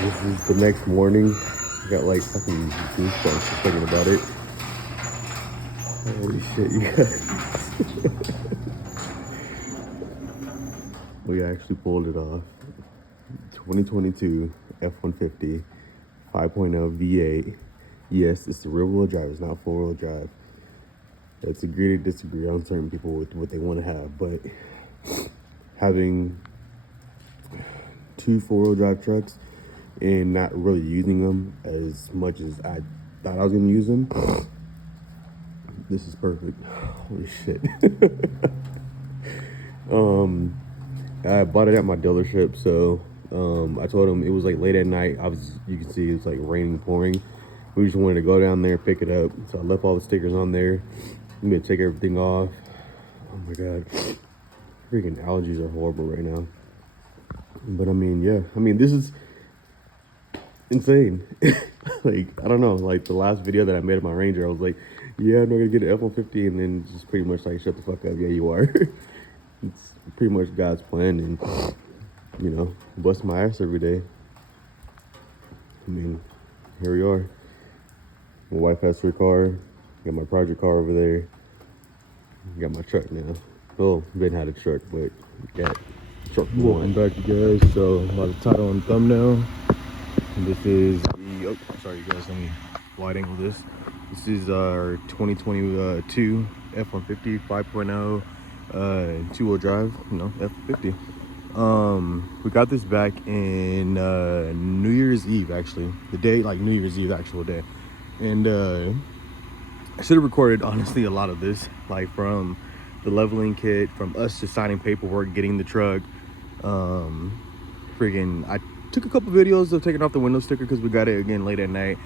This is the next morning. I got like fucking goosebumps just thinking about it. Holy shit, you guys. We actually pulled it off. 2022 F-150 5.0 V8. Yes, it's the rear-wheel drive. It's not four-wheel drive. Let's agree to disagree on certain people with what they want to have, but having two four-wheel drive trucks and not really using them as much as I thought I was going to use them, this is perfect. Holy shit. I bought it at my dealership, so I told him it was like late at night. You can see it's like raining, pouring. We just wanted to go down there, pick it up. So I left all the stickers on there. I'm gonna take everything off. Oh my god, freaking allergies are horrible right now. But I mean, yeah, this is insane. Like, I don't know, like the last video that I made of my Ranger, I was like, yeah, I'm not gonna get an F-150, and then just pretty much like, shut the fuck up, yeah, you are. It's pretty much God's plan, and you know, bust my ass every day. I mean, here we are. My wife has her car. Got my project car over there. Got my truck now. Well, Ben had a truck, but got truck one. Welcome back, you guys. So, by the title and thumbnail, this is the, oh, sorry you guys, let me wide angle this. This is our 2022 F-150 5.0 two-wheel drive, you know, F-50. We got this back in New Year's Eve, actually. The day, like New Year's Eve, actual day. And I should have recorded, honestly, a lot of this, like from the leveling kit, from us just signing paperwork, getting the truck. Freaking, I took a couple videos of taking off the window sticker because we got it again late at night.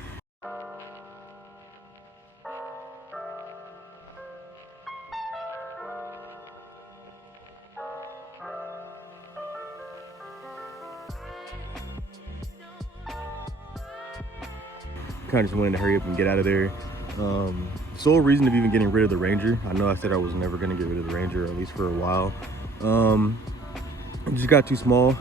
Kind of just wanted to hurry up and get out of there. Sole reason of even getting rid of the Ranger, I know I said I was never going to get rid of the Ranger, at least for a while. It just got too small.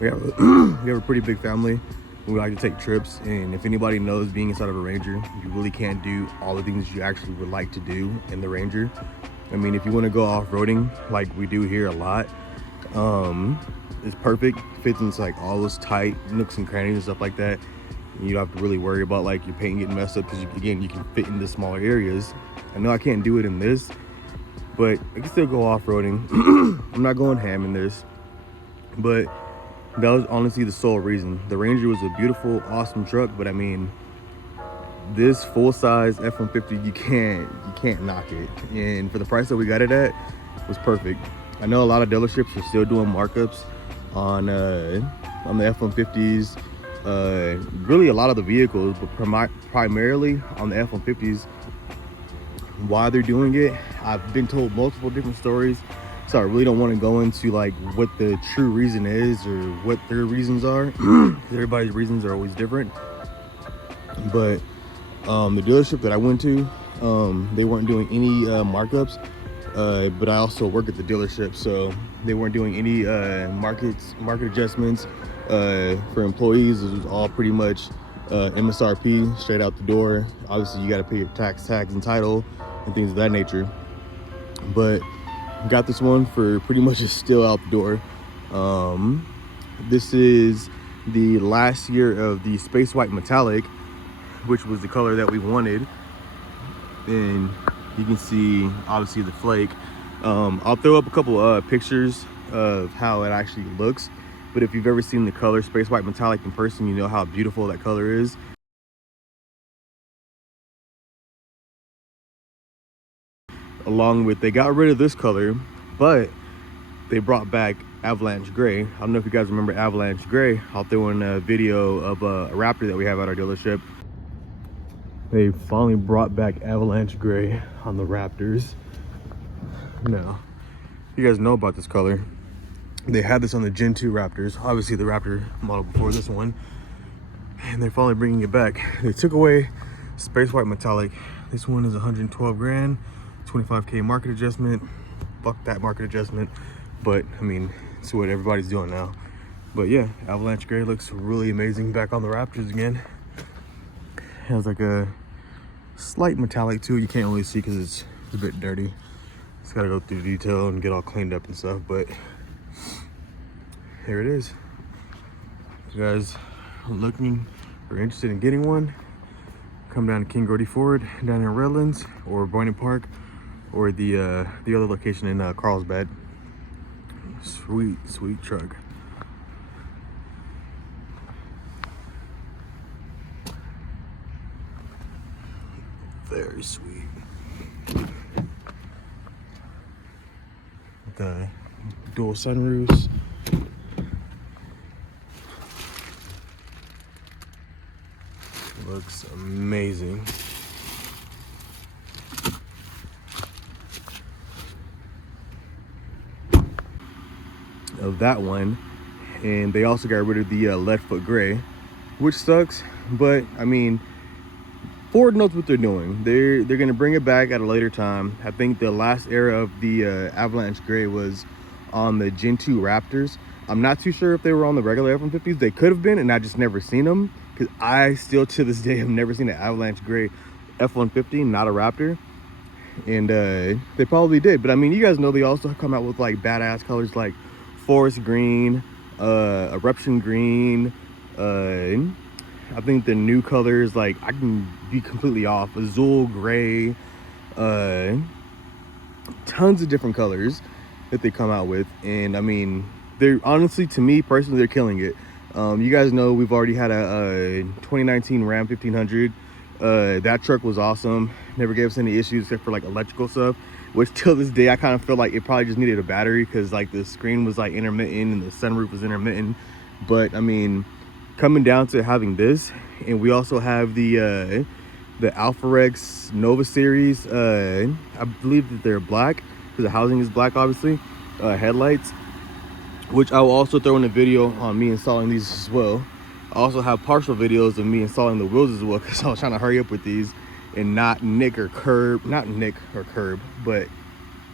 We have a pretty big family. We like to take trips, and if anybody knows, being inside of a Ranger, you really can't do all the things you actually would like to do in the Ranger. I mean, if you want to go off-roading like we do here a lot, it's perfect. Fits into like all those tight nooks and crannies and stuff like that. You don't have to really worry about like your paint getting messed up because you can fit into smaller areas. I know I can't do it in this, but I can still go off-roading. I'm not going ham in this, but that was honestly the sole reason. The Ranger was a beautiful, awesome truck, but I mean, this full-size F-150, you can't knock it. And for the price that we got it at, it was perfect. I know a lot of dealerships are still doing markups on the F-150s. Really a lot of the vehicles, but primarily on the F-150s. Why they're doing it, I've been told multiple different stories, so I really don't want to go into like what the true reason is or what their reasons are, because everybody's reasons are always different. But the dealership that I went to, they weren't doing any markups, but I also work at the dealership, so they weren't doing any market adjustments. For employees, it was all pretty much MSRP straight out the door. Obviously you got to pay your tax, and title and things of that nature, but got this one for pretty much just still out the door. This is the last year of the space white metallic, which was the color that we wanted, and you can see obviously the flake. I'll throw up a couple pictures of how it actually looks. But if you've ever seen the color space white metallic in person, you know how beautiful that color is. Along with, they got rid of this color, but they brought back avalanche gray. I don't know if you guys remember avalanche gray. I'll throw in a video of a Raptor that we have at our dealership. They finally brought back avalanche gray on the Raptors. Now, you guys know about this color. They had this on the Gen 2 Raptors, obviously the Raptor model before this one, and they're finally bringing it back. They took away space white metallic. This one is 112 grand, 25K market adjustment. Fuck that market adjustment, but I mean, it's what everybody's doing now. But yeah, Avalanche Gray looks really amazing back on the Raptors again. Has like a slight metallic to it. You can't really see because it's a bit dirty. It's got to go through detail and get all cleaned up and stuff, but here it is. If you guys are looking or interested in getting one, come down to King Gordy Ford down in Redlands or Boynton Park, or the other location in Carlsbad. Sweet, sweet truck. Very sweet. The dual sunroofs. Looks amazing. Of that one, and they also got rid of the lead foot gray, which sucks, but I mean, Ford knows what they're doing. They're gonna bring it back at a later time. I think the last era of the Avalanche Gray was on the Gen 2 Raptors. I'm not too sure if they were on the regular F-150s. They could have been, and I just never seen them, because I still to this day have never seen an Avalanche Gray F-150, not a Raptor. And they probably did, but I mean, you guys know they also come out with like badass colors like forest green, eruption green, I think the new colors, like, I can be completely off, azul, gray, tons of different colors that they come out with. And I mean, they're honestly, to me personally, they're killing it. You guys know we've already had a 2019 Ram 1500. That truck was awesome, never gave us any issues except for like electrical stuff, which till this day I kind of feel like it probably just needed a battery, because like the screen was like intermittent and the sunroof was intermittent. But I mean, coming down to having this, and we also have the Alpha Rex Nova series, I believe that they're black because the housing is black, obviously, headlights, which I will also throw in a video on me installing these as well. I also have partial videos of me installing the wheels as well, because I was trying to hurry up with these and not nick or curb, but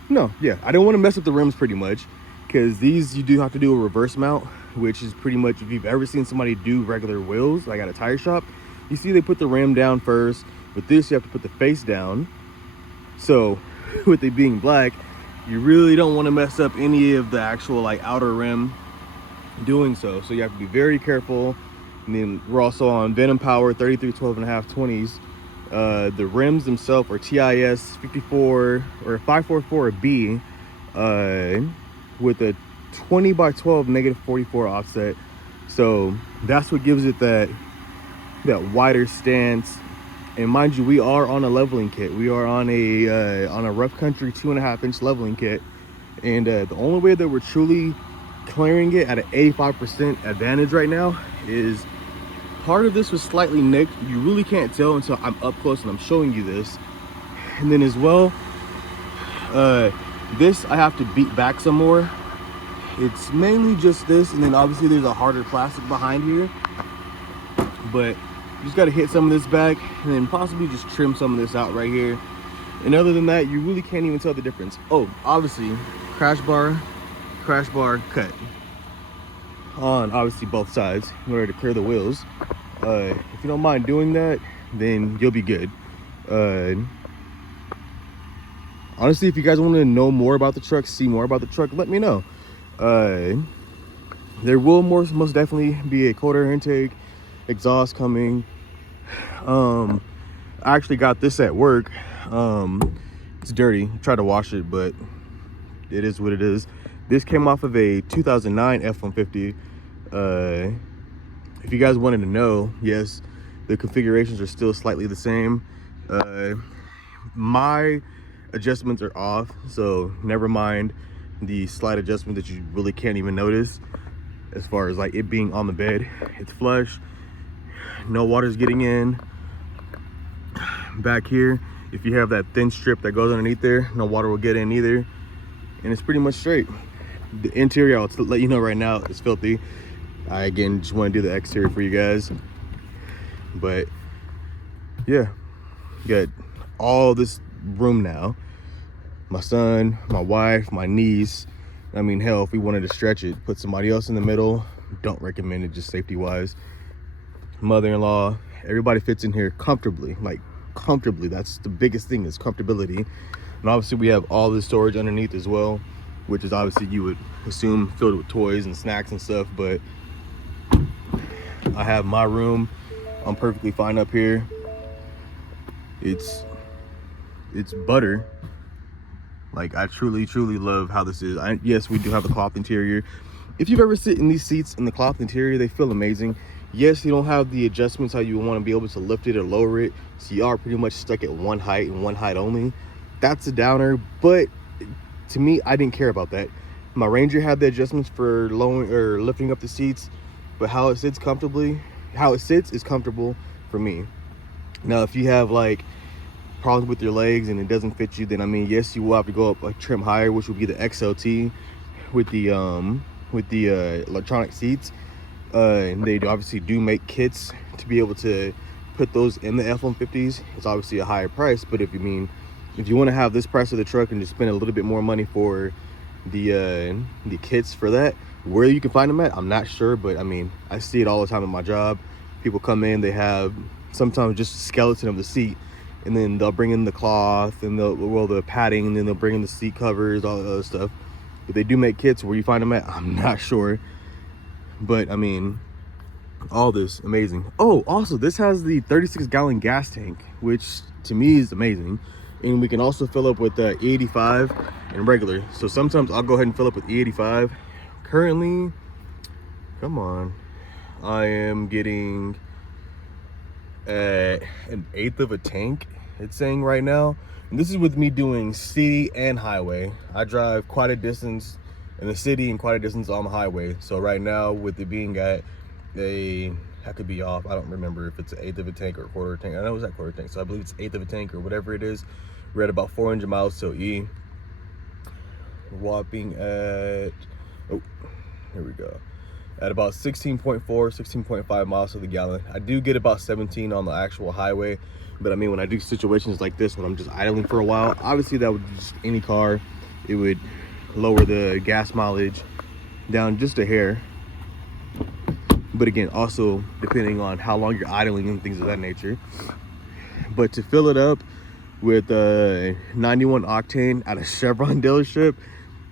no, yeah, I don't want to mess up the rims pretty much, because these you do have to do a reverse mount, which is pretty much, if you've ever seen somebody do regular wheels like at a tire shop, you see they put the rim down first. With this, you have to put the face down. So with it being black, you really don't want to mess up any of the actual like outer rim doing so. So you have to be very careful. And then we're also on Venom Power 33 12.5 20s. The rims themselves are TIS 54 or 544B with a 20/12 -44 offset. So that's what gives it that wider stance. And mind you, we are on a leveling kit. We are on a rough country 2.5-inch leveling kit. And the only way that we're truly clearing it at an 85% advantage right now is part of this was slightly nicked. You really can't tell until I'm up close and I'm showing you this. And then as well, this I have to beat back some more. It's mainly just this, and then obviously there's a harder plastic behind here, but you just got to hit some of this back and then possibly just trim some of this out right here. And other than that, you really can't even tell the difference. Oh, obviously crash bar cut on obviously both sides in order to clear the wheels. If you don't mind doing that, then you'll be good. Honestly, if you guys want to know more about the truck, see more about the truck, let me know. There will most definitely be a cold air intake, exhaust coming. I actually got this at work. It's dirty. Tried to wash it, but it is what it is. This came off of a 2009 F-150. If you guys wanted to know, yes, the configurations are still slightly the same. My adjustments are off, so never mind the slight adjustment that you really can't even notice as far as like it being on the bed. It's flush, no water's getting in. Back here, if you have that thin strip that goes underneath there, no water will get in either, and it's pretty much straight. The interior, I'll let you know right now, is filthy. I again just want to do the exterior for you guys, but yeah, got all this room now. My son, my wife, my niece, I mean, hell, if we wanted to stretch it, put somebody else in the middle, don't recommend it, just safety wise. Mother-in-law, everybody fits in here comfortably, like comfortably. That's the biggest thing, is comfortability. And obviously we have all this storage underneath as well, which is obviously, you would assume, filled with toys and snacks and stuff. But I have my room, I'm perfectly fine up here. It's butter. Like, I truly love how this is. Yes, we do have a cloth interior. If you've ever sit in these seats in the cloth interior, they feel amazing. Yes, you don't have the adjustments how you want to be able to lift it or lower it, so you are pretty much stuck at one height and one height only. That's a downer, but to me, I didn't care about that. My Ranger had the adjustments for lowering or lifting up the seats, but how it sits is comfortable for me. Now, if you have like problems with your legs and it doesn't fit you, then I mean, yes, you will have to go up a trim higher, which would be the XLT with the electronic seats. And they obviously do make kits to be able to put those in the F-150s. It's obviously a higher price, but if you want to have this price of the truck and just spend a little bit more money for the kits for that, where you can find them at, I'm not sure, but I mean, I see it all the time at my job. People come in, they have sometimes just a skeleton of the seat, and then they'll bring in the cloth and the padding, and then they'll bring in the seat covers, all the other stuff. If they do make kits, where you find them at, I'm not sure. But I mean, all this amazing. Oh, also, this has the 36-gallon gas tank, which to me is amazing. And we can also fill up with E85 and regular. So sometimes I'll go ahead and fill up with E85. Currently, come on, I am getting an eighth of a tank, it's saying right now. And this is with me doing city and highway. I drive quite a distance in the city and quite a distance on the highway. So right now, with it being at I could be off, I don't remember if it's an eighth of a tank or a quarter of a tank. I know it's that quarter tank, so I believe it's eighth of a tank or whatever it is. We're at about 400 miles till E. Whopping at, oh, here we go, at about 16.4, 16.5 miles to the gallon. I do get about 17 on the actual highway, but I mean, when I do situations like this, when I'm just idling for a while, obviously that would just, any car, it would lower the gas mileage down just a hair. But again, also depending on how long you're idling and things of that nature. But to fill it up with 91 octane at a Chevron dealership,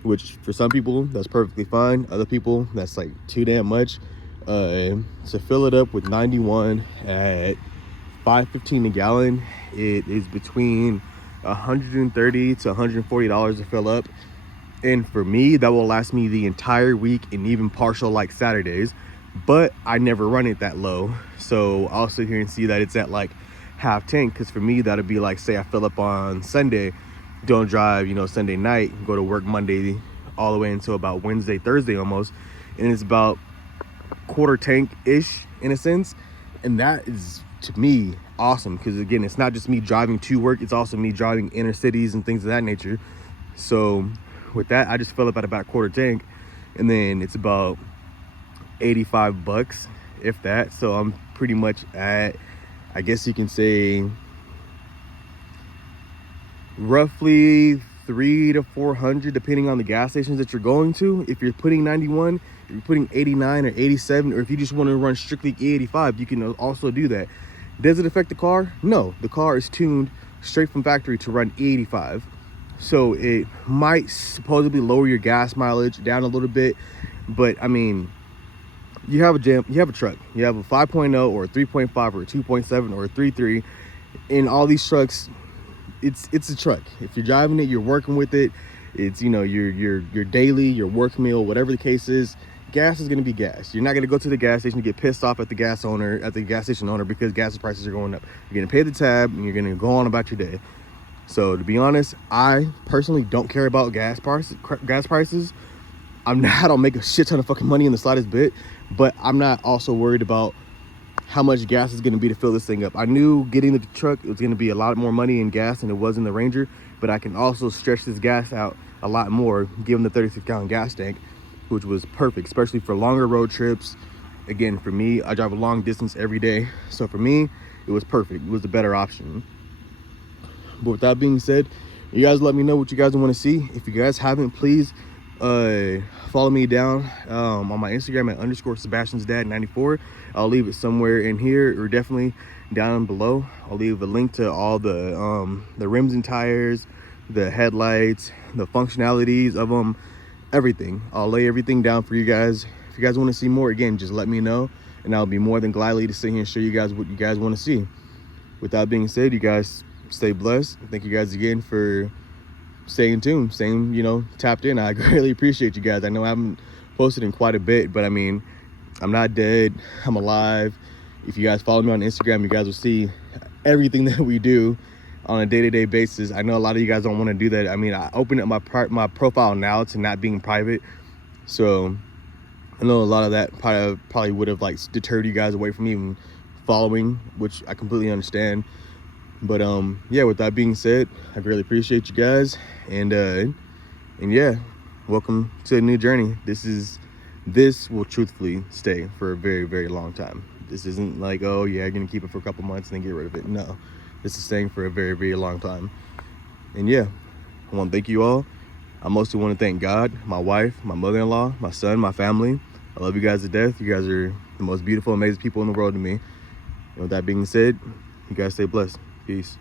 which for some people that's perfectly fine, other people that's like too damn much, to fill it up with 91 at $5.15 a gallon, it is between $130 to $140 to fill up. And for me, that will last me the entire week and even partial like Saturdays. But I never run it that low, so I'll sit here and see that it's at like half tank, because for me that'd be like, say I fill up on Sunday, don't drive, you know, Sunday night, go to work Monday all the way until about Wednesday, Thursday almost, and it's about quarter tank ish in a sense. And that is, to me, awesome, because again, it's not just me driving to work, it's also me driving inner cities and things of that nature. So with that, I just fill up at about quarter tank, and then it's about $85, if that. So I'm pretty much at, I guess you can say, roughly 300 to 400 depending on the gas stations that you're going to. If you're putting 91, if you're putting 89 or 87, or if you just want to run strictly E85, you can also do that. Does it affect the car? No, the car is tuned straight from factory to run E85. So it might supposedly lower your gas mileage down a little bit, but I mean, you have a truck, you have a 5.0 or a 3.5 or a 2.7 or a 3.3. In all these trucks, it's a truck. If you're driving it, you're working with it, it's, you know, your daily, your work meal, whatever the case is, gas is going to be gas. You're not going to go to the gas station and get pissed off at the gas station owner because gas prices are going up. You're going to pay the tab and you're going to go on about your day. So to be honest, I personally don't care about gas prices. I don't make a shit ton of fucking money in the slightest bit, but I'm not also worried about how much gas is going to be to fill this thing up. I knew getting the truck, it was going to be a lot more money in gas than it was in the Ranger, but I can also stretch this gas out a lot more given the 36-gallon gas tank, which was perfect, especially for longer road trips. Again, for me, I drive a long distance every day, so for me, it was perfect. It was the better option. But with that being said, you guys let me know what you guys want to see. If you guys haven't, please Follow me down on my Instagram at _SebastiansDad94. I'll leave it somewhere in here, or definitely down below. I'll leave a link to all the rims and tires, the headlights, the functionalities of them, everything. I'll lay everything down for you guys. If you guys want to see more, again, just let me know, and I'll be more than gladly to sit here and show you guys what you guys want to see. With that being said, you guys stay blessed. Thank you guys again for staying tuned, staying, you know, tapped in. I greatly appreciate you guys. I know I haven't posted in quite a bit, but I mean, I'm not dead, I'm alive. If you guys follow me on Instagram, you guys will see everything that we do on a day-to-day basis. I know a lot of you guys don't want to do that. I mean, I opened up my profile now to not being private, so I know a lot of that probably would have like deterred you guys away from even following, which I completely understand. But yeah, with that being said, I really appreciate you guys, and yeah, welcome to a new journey. This will truthfully stay for a very, very long time. This isn't like, oh yeah, you're gonna keep it for a couple months and then get rid of it. No, this is staying for a very, very long time. And yeah, I want to thank you all. I mostly want to thank God, my wife, my mother-in-law, my son, my family. I love you guys to death. You guys are the most beautiful, amazing people in the world to me. And with that being said, you guys stay blessed. Peace.